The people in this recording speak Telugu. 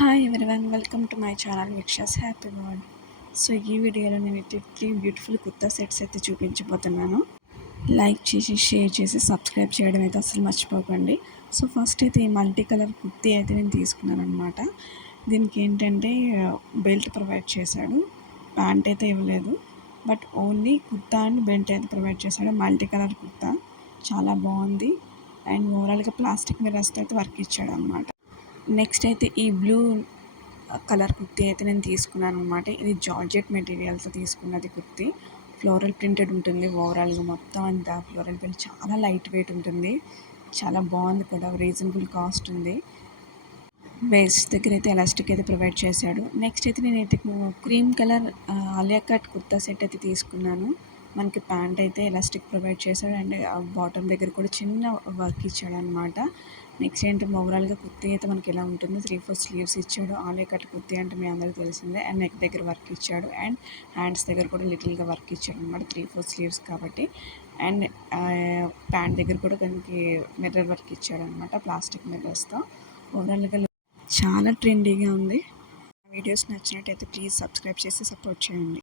Hi everyone, welcome to my channel విక్షాస్ హ్యాపీ వరల్డ్. సో ఈ వీడియోలో నేను 3 బ్యూటిఫుల్ కుర్తా సెట్స్ అయితే చూపించబోతున్నాను. లైక్ చేసి, షేర్ చేసి, సబ్స్క్రైబ్ చేయడం అయితే అసలు మర్చిపోకండి. సో ఫస్ట్ అయితే ఈ మల్టీ కలర్ కుర్తీ అయితే నేను తీసుకున్నాను అనమాట. దీనికి ఏంటంటే బెల్ట్ ప్రొవైడ్ చేశాడు, ప్యాంట్ అయితే ఇవ్వలేదు. But only kurta and belt అయితే ప్రొవైడ్ చేశాడు. మల్టీ కలర్ కుర్తా చాలా బాగుంది. అండ్ ఓవరాల్గా ప్లాస్టిక్ మిర్రర్స్తో అయితే వర్క్ ఇచ్చాడు అనమాట. నెక్స్ట్ అయితే ఈ బ్లూ కలర్ కుర్తీ అయితే నేను తీసుకున్నాను అనమాట. ఇది జార్జెట్ మెటీరియల్తో తీసుకున్నది కుర్తీ. ఫ్లోరల్ ప్రింటెడ్ ఉంటుంది. ఓవరాల్గా మొత్తం అంతా ఫ్లోరల్ ప్రింట్, చాలా లైట్ వెయిట్ ఉంటుంది. చాలా బాగుంది కూడా, రీజనబుల్ కాస్ట్ ఉంది. వేస్ట్ దగ్గర అయితే ఎలాస్టిక్ అయితే ప్రొవైడ్ చేశాడు. నెక్స్ట్ అయితే నేనైతే cream colour Alia cut kurta set అయితే తీసుకున్నాను. మనకి ప్యాంట్ అయితే ఎలాస్టిక్ ప్రొవైడ్ చేశాడు అండ్ బాటమ్ దగ్గర కూడా చిన్న వర్క్ ఇచ్చాడు అనమాట. నెక్స్ట్ ఏంటి, ఓవరాల్గా కుర్తీ అయితే మనకి ఎలా ఉంటుందో 3/4 స్లీవ్స్ ఇచ్చాడు. ఆలియా కట్ కుర్తీ అంటే మీ అందరికీ తెలిసిందే. అండ్ నెక్ దగ్గర వర్క్ ఇచ్చాడు అండ్ హ్యాండ్స్ దగ్గర కూడా లిటిల్గా వర్క్ ఇచ్చాడు అనమాట, 3/4 స్లీవ్స్ కాబట్టి. అండ్ ప్యాంట్ దగ్గర కూడా దానికి మిర్రర్ వర్క్ ఇచ్చాడు అనమాట, ప్లాస్టిక్ మిర్రర్స్తో. ఓవరాల్గా చాలా ట్రెండీగా ఉంది. వీడియోస్ నచ్చినట్టయితే ప్లీజ్ సబ్స్క్రైబ్ చేసి సపోర్ట్ చేయండి.